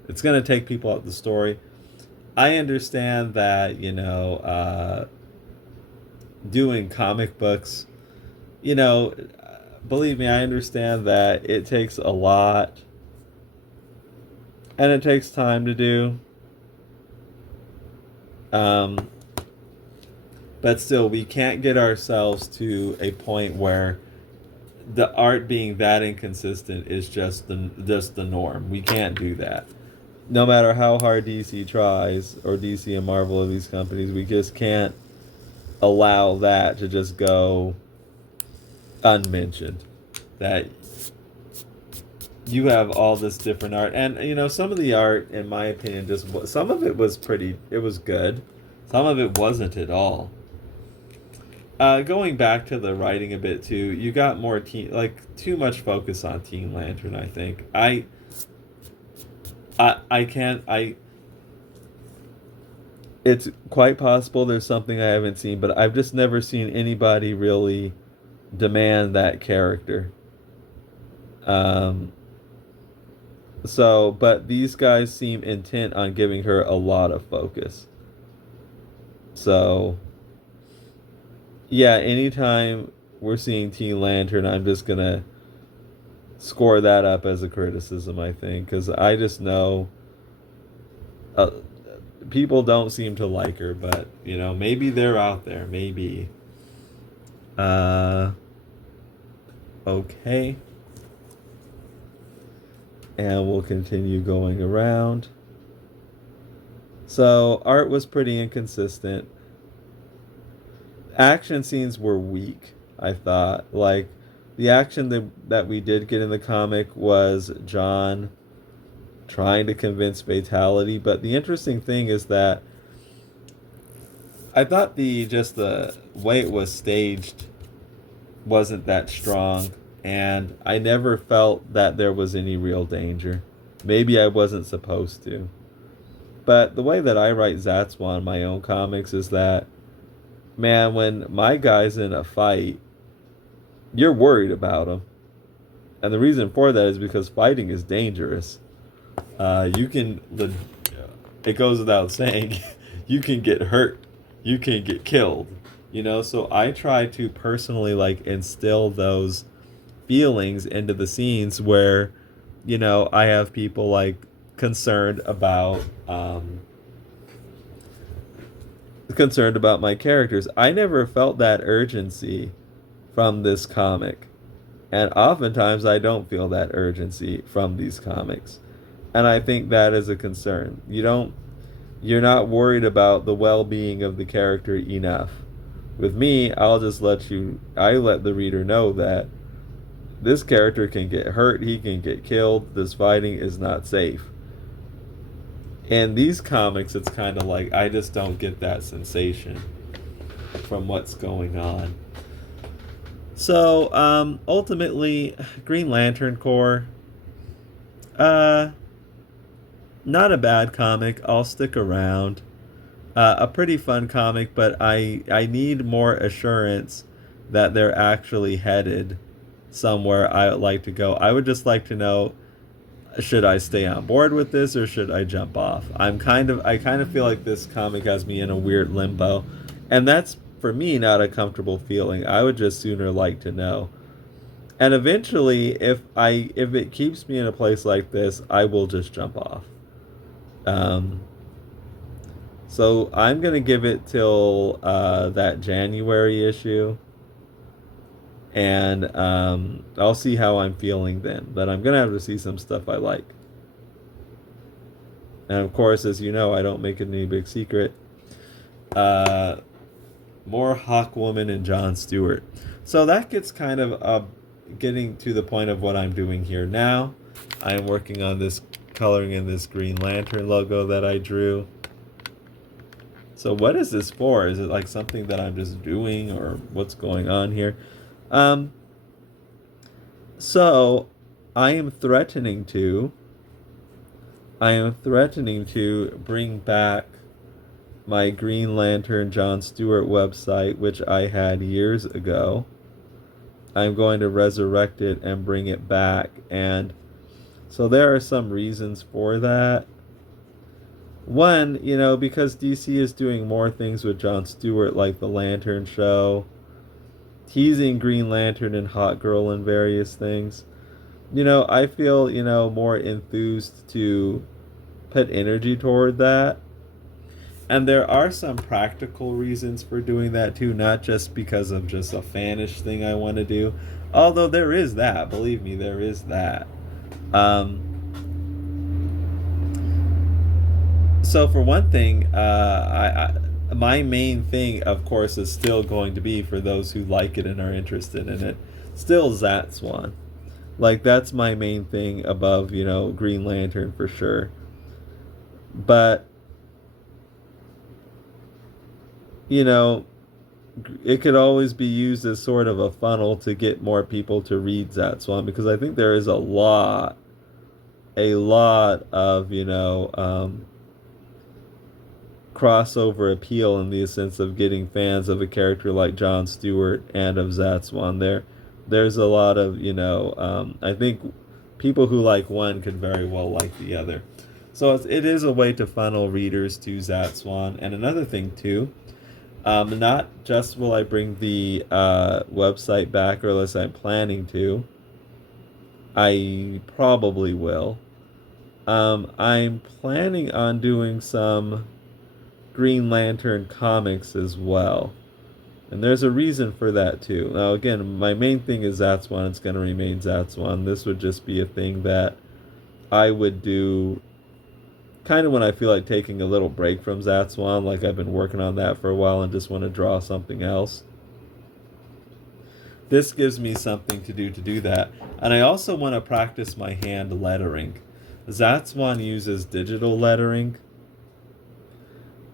it's going to take people out the story. I understand that, doing comic books, believe me, I understand that it takes a lot and it takes time to do. But still, we can't get ourselves to a point where the art being that inconsistent is just the norm. We can't do that. No matter how hard DC tries, or DC and Marvel, or these companies, we just can't allow that to just go unmentioned. That you have all this different art, and some of the art, in my opinion, some of it was it was good, some of it wasn't at all. Going back to the writing a bit too, you got more too much focus on Teen Lantern. I think I can't. It's quite possible there's something I haven't seen, but I've just never seen anybody really demand that character. But these guys seem intent on giving her a lot of focus. So, yeah, anytime we're seeing Teen Lantern, I'm just gonna score that up as a criticism, I think, because I just know people don't seem to like her, but maybe they're out there, maybe. Okay, and we'll continue going around. So art was pretty inconsistent. Action scenes were weak, I thought. Like, the action that we did get in the comic was John trying to convince Fatality, but the interesting thing is that I thought the way it was staged wasn't that strong, and I never felt that there was any real danger. Maybe I wasn't supposed to. But the way that I write Zatswan, my own comics, is that, man, when my guy's in a fight, you're worried about him. And the reason for that is because fighting is dangerous. It goes without saying, you can get hurt, you can get killed. So I try to personally instill those feelings into the scenes where, I have people concerned about my characters. I never felt that urgency from this comic, and oftentimes I don't feel that urgency from these comics, and I think that is a concern. You're not worried about the well-being of the character enough. With me, I let the reader know that this character can get hurt, he can get killed, this fighting is not safe. In these comics, it's kind of like I just don't get that sensation. from what's going on. So, ultimately, Green Lantern Corps, not a bad comic. I'll stick around. A pretty fun comic, but I need more assurance that they're actually headed somewhere I would like to go. I would just like to know, should I stay on board with this or should I jump off? I kind of feel like this comic has me in a weird limbo, and that's for me not a comfortable feeling. I would just sooner like to know. And eventually, if it keeps me in a place like this, I will just jump off. Um, so I'm gonna give it till that January issue, and I'll see how I'm feeling then. But I'm gonna have to see some stuff I like. And of course, as you know, I don't make it any big secret. Uh, More Hawkwoman and John Stewart. So that gets kind of getting to the point of what I'm doing here now. I am working on this, coloring in this Green Lantern logo that I drew. So what is this for? Is it like something that I'm just doing, or what's going on here? So I am threatening to bring back my Green Lantern John Stewart website, which I had years ago. I'm going to resurrect it and bring it back. And so there are some reasons for that. One, because DC is doing more things with John Stewart, like the Lantern Show, teasing Green Lantern and Hawkgirl and various things. I feel, more enthused to put energy toward that. And there are some practical reasons for doing that too, not just because of just a fanish thing I want to do. Although there is that, believe me, there is that. So for one thing, my main thing, of course, is still going to be, for those who like it and are interested in it, still Zatswan. Like, that's my main thing above, Green Lantern for sure. But it could always be used as sort of a funnel to get more people to read Zatswan, because I think there is a lot of, crossover appeal in the sense of getting fans of a character like John Stewart and of Zatswan. There's a lot of, I think people who like one could very well like the other. So it is a way to funnel readers to Zatswan. And another thing too, not just will I bring the website back, or unless I'm planning to. I probably will. I'm planning on doing some Green Lantern comics as well. And there's a reason for that too. Now again, my main thing is Zatswan. It's going to remain Zatswan. This would just be a thing that I would do kind of when I feel like taking a little break from Zatswan, like I've been working on that for a while and just want to draw something else. This gives me something to do that. And I also want to practice my hand lettering. Zatswan uses digital lettering.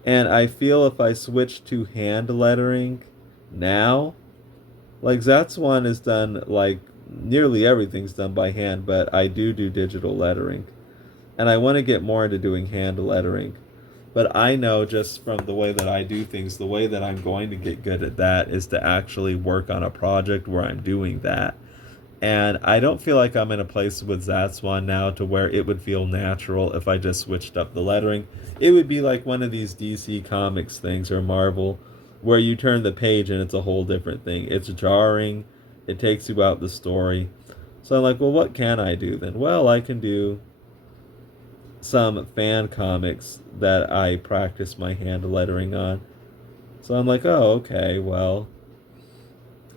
And I feel if I switch to hand lettering now, like Zatswan is done, like nearly everything's done by hand, but I do digital lettering. And I want to get more into doing hand lettering. But I know just from the way that I do things, the way that I'm going to get good at that is to actually work on a project where I'm doing that. And I don't feel like I'm in a place with Zatswan now to where it would feel natural if I just switched up the lettering. It would be like one of these DC Comics things or Marvel where you turn the page and it's a whole different thing. It's jarring. It takes you out the story. So I'm like, well, what can I do then? Well, I can do some fan comics that I practice my hand lettering on. So I'm like, oh, okay, well,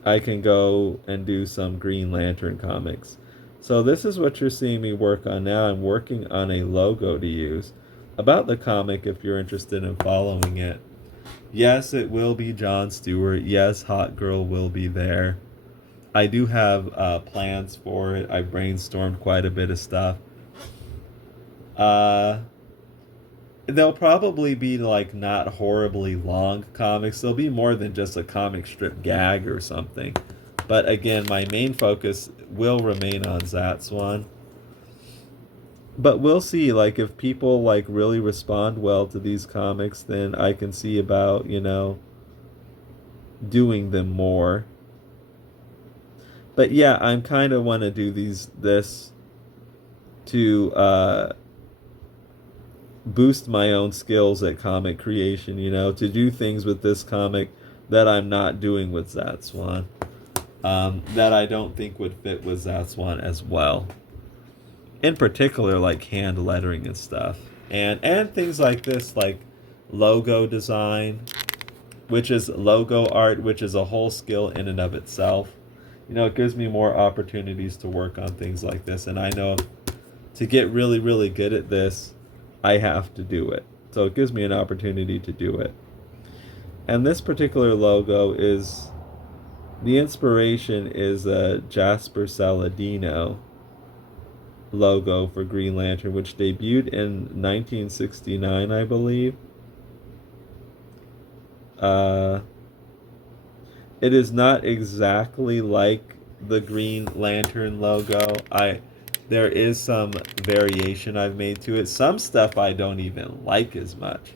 I can go and do some Green Lantern comics. So this is what you're seeing me work on now. I'm working on a logo to use. About the comic, if you're interested in following it, yes, it will be John Stewart. Yes, Hawkgirl will be there. I do have plans for it. I brainstormed quite a bit of stuff. they'll probably be like not horribly long comics. They'll be more than just a comic strip gag or something. But again, my main focus will remain on Zatswan. But we'll see, like, if people like really respond well to these comics, then I can see about, doing them more. But yeah, I'm kind of want to do this to boost my own skills at comic creation, to do things with this comic that I'm not doing with Zatswan, that I don't think would fit with Zatswan as well. In particular, like hand lettering and stuff, and things like this, like logo design, which is logo art, which is a whole skill in and of itself. It gives me more opportunities to work on things like this, and I know to get really, really good at this, I have to do it. So it gives me an opportunity to do it. And this particular logo is, the inspiration is a Jasper Saladino logo for Green Lantern, which debuted in 1969, I believe. It is not exactly like the Green Lantern logo. There is some variation I've made to it. Some stuff I don't even like as much.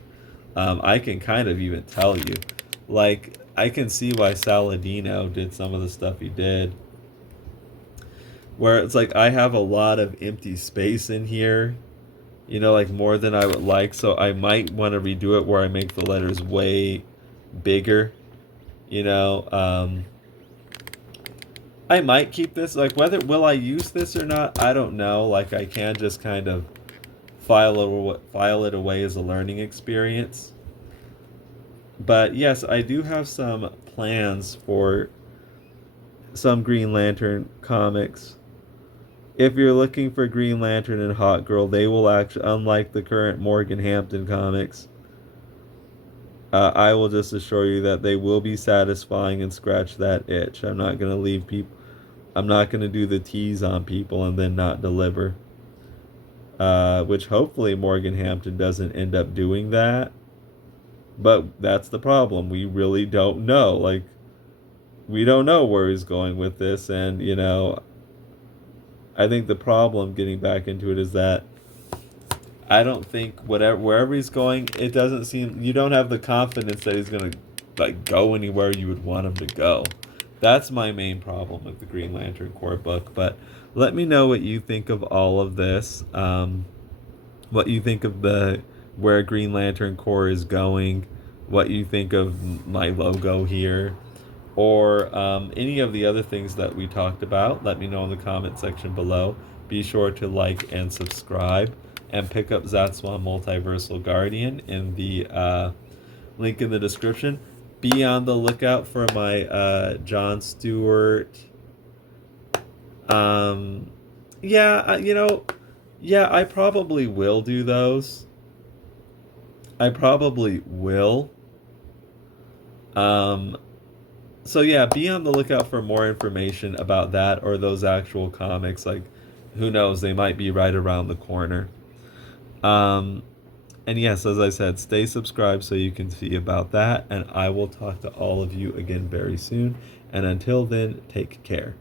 I can kind of even tell you. Like, I can see why Saladino did some of the stuff he did. Where it's like I have a lot of empty space in here, like more than I would like. So I might want to redo it where I make the letters way bigger. I might keep this. Like, will I use this or not, I don't know. Like, I can just kind of file it away as a learning experience. But yes, I do have some plans for some Green Lantern comics. If you're looking for Green Lantern and Hawkgirl, they will actually, unlike the current Morgan Hampton comics, I will just assure you that they will be satisfying and scratch that itch. I'm not going to leave people, I'm not going to do the tease on people and then not deliver. Which hopefully Morgan Hampton doesn't end up doing that. But that's the problem. We really don't know. Like, we don't know where he's going with this, and, I think the problem, getting back into it, is that I don't think wherever he's going, it doesn't seem, you don't have the confidence that he's gonna like go anywhere you would want him to go. That's my main problem with the Green Lantern Corps book. But let me know what you think of all of this. What you think of where Green Lantern Corps is going. What you think of my logo here. Or any of the other things that we talked about. Let me know in the comment section below. Be sure to like and subscribe, and pick up Zatswan Multiversal Guardian in the link in the description. Be on the lookout for my John Stewart. I probably will do those. I probably will. So yeah, be on the lookout for more information about that or those actual comics. Like, who knows, they might be right around the corner. And yes, as I said, stay subscribed so you can see about that, and I will talk to all of you again very soon. And until then, take care.